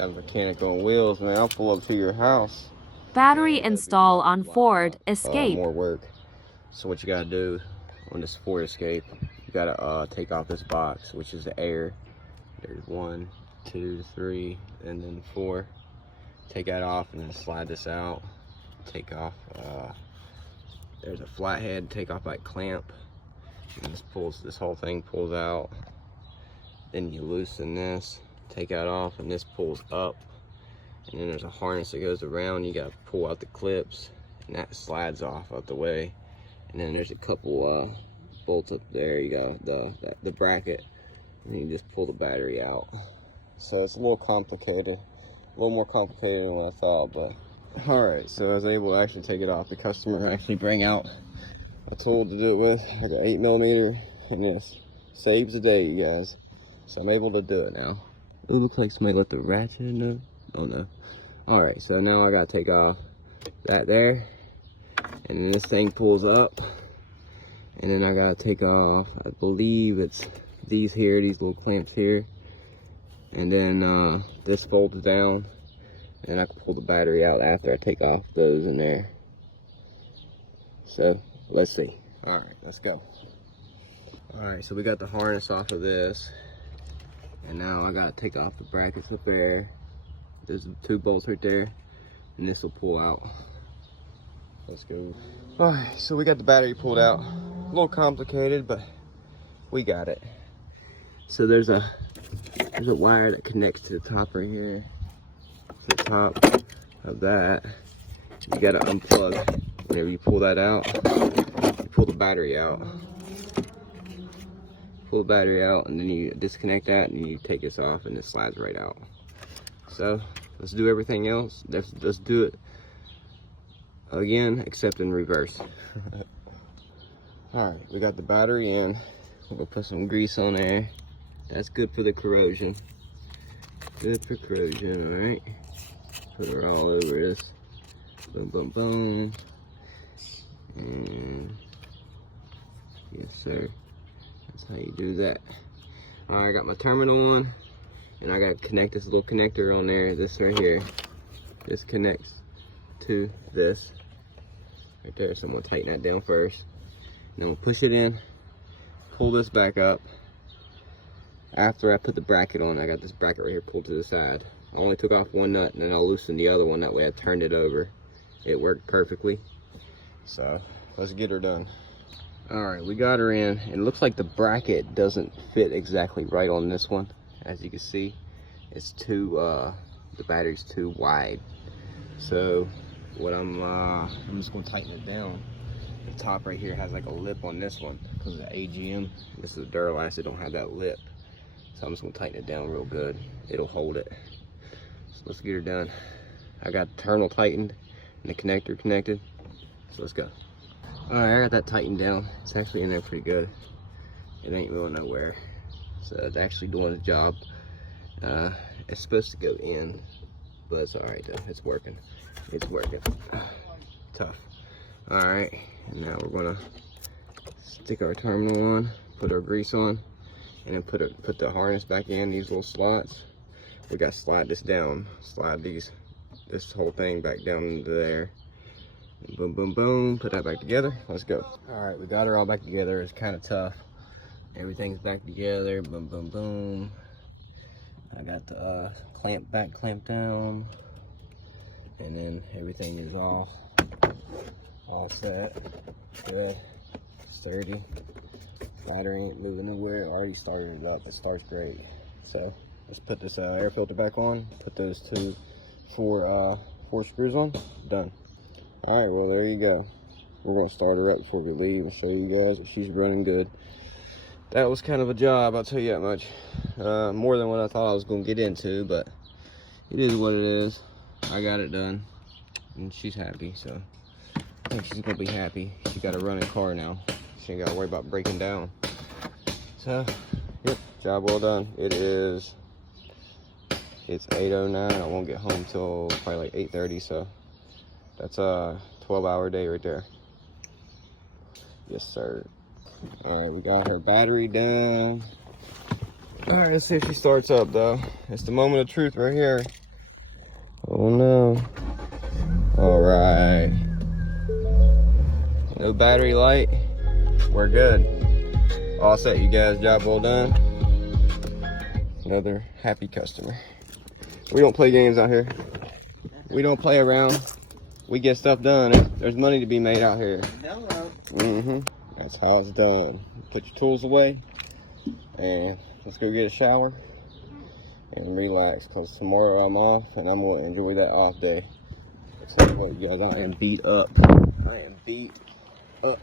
That mechanic on wheels, man. I'll pull up to your house. Battery install on Ford Escape. More work. So what you gotta do on this Ford Escape, you gotta take off this box, which is the air. There's 1, 2, 3, and then 4. Take that off and then slide this out. Take off, there's a flathead, take off that clamp. And this whole thing pulls out. Then you loosen this, take that off, and this pulls up. And then there's a harness that goes around. You gotta pull out the clips, and that slides off out the way. And then there's a couple bolts up there. You got the bracket, and you just pull the battery out. So it's a little complicated, a little more complicated than what I thought. But all right, so I was able to actually take it off. The customer actually bring out a tool to do it with, like an 8mm, and this saves the day, you guys. So I'm able to do it now. It looks like somebody let the ratchet in there. Oh no. All right, so now I gotta take off that there, and then this thing pulls up, and then I gotta take off, I believe it's these here, these little clamps here, and then this folds down, and I can pull the battery out after I take off those in there. So let's see. All right, let's go. All right, so we got the harness off of this, and now I gotta take off the brackets up there. There's 2 bolts right there, and this will pull out. Let's go. All right, so we got the battery pulled out. A little complicated, but we got it. So there's a wire that connects to the top right here. To the top of that, you gotta unplug. Whenever you pull that out, you pull the battery out. Pull the battery out, and then you disconnect that, and you take this off, and it slides right out. So let's do everything else. Let's do it again, except in reverse. All right, we got the battery in. We'll put some grease on there. That's good for the corrosion. Good for corrosion, all right? Put it all over this. Boom, boom, boom. And yes, sir. That's how you do that. All right, I got my terminal on, and I got to connect this little connector on there. This right here. This connects to this right there. So I'm gonna tighten that down first. And then we'll push it in, pull this back up. After I put the bracket on, I got this bracket right here pulled to the side. I only took off one nut, and then I'll loosen the other one. That way I turned it over. It worked perfectly. So let's get her done. All right, we got her in. It looks like the bracket doesn't fit exactly right on this one. As you can see, it's too, the battery's too wide. So what I'm just gonna tighten it down. The top right here has like a lip on this one because of the AGM. This is a Duralast, it don't have that lip. So I'm just gonna tighten it down real good. It'll hold it. So let's get her done. I got the terminal tightened and the connector connected. So let's go. All right, I got that tightened down. It's actually in there pretty good. It ain't going nowhere. So it's actually doing the job. It's supposed to go in, but it's all right though. It's working. It's working. Tough. All right, and now we're gonna stick our terminal on, put our grease on, and then put the harness back in these little slots. We got to slide this down, slide this whole thing back down into there. And boom, boom, boom. Put that back together. Let's go. All right, we got her all back together. It's kind of tough. Everything's back together. Boom, boom, boom. I got the clamp down, and then everything is all set. Good, sturdy. Slider ain't moving nowhere. Already started it up. It starts great. So let's put this air filter back on. Put those four screws on. Done. All right. Well, there you go. We're gonna start her up before we leave and show you guys that she's running good. That was kind of a job, I'll tell you that much. More than what I thought I was gonna get into, but it is what it is. I got it done, and she's happy, so I think she's gonna be happy. She got a running car now. She ain't gotta worry about breaking down. So, yep, job well done. It's 8:09. I won't get home till probably like 8:30, so that's a 12-hour day right there. Yes, sir. All right, we got her battery done. All right, let's see if she starts up though. It's the moment of truth right here. Oh no. Alright. No battery light. We're good. All set, you guys. Job well done. Another happy customer. We don't play games out here. We don't play around. We get stuff done. There's money to be made out here. That's how it's done. Put your tools away and let's go get a shower and relax, because tomorrow I'm off and I'm going to enjoy that off day. So what, you guys, I am beat up. I am beat up.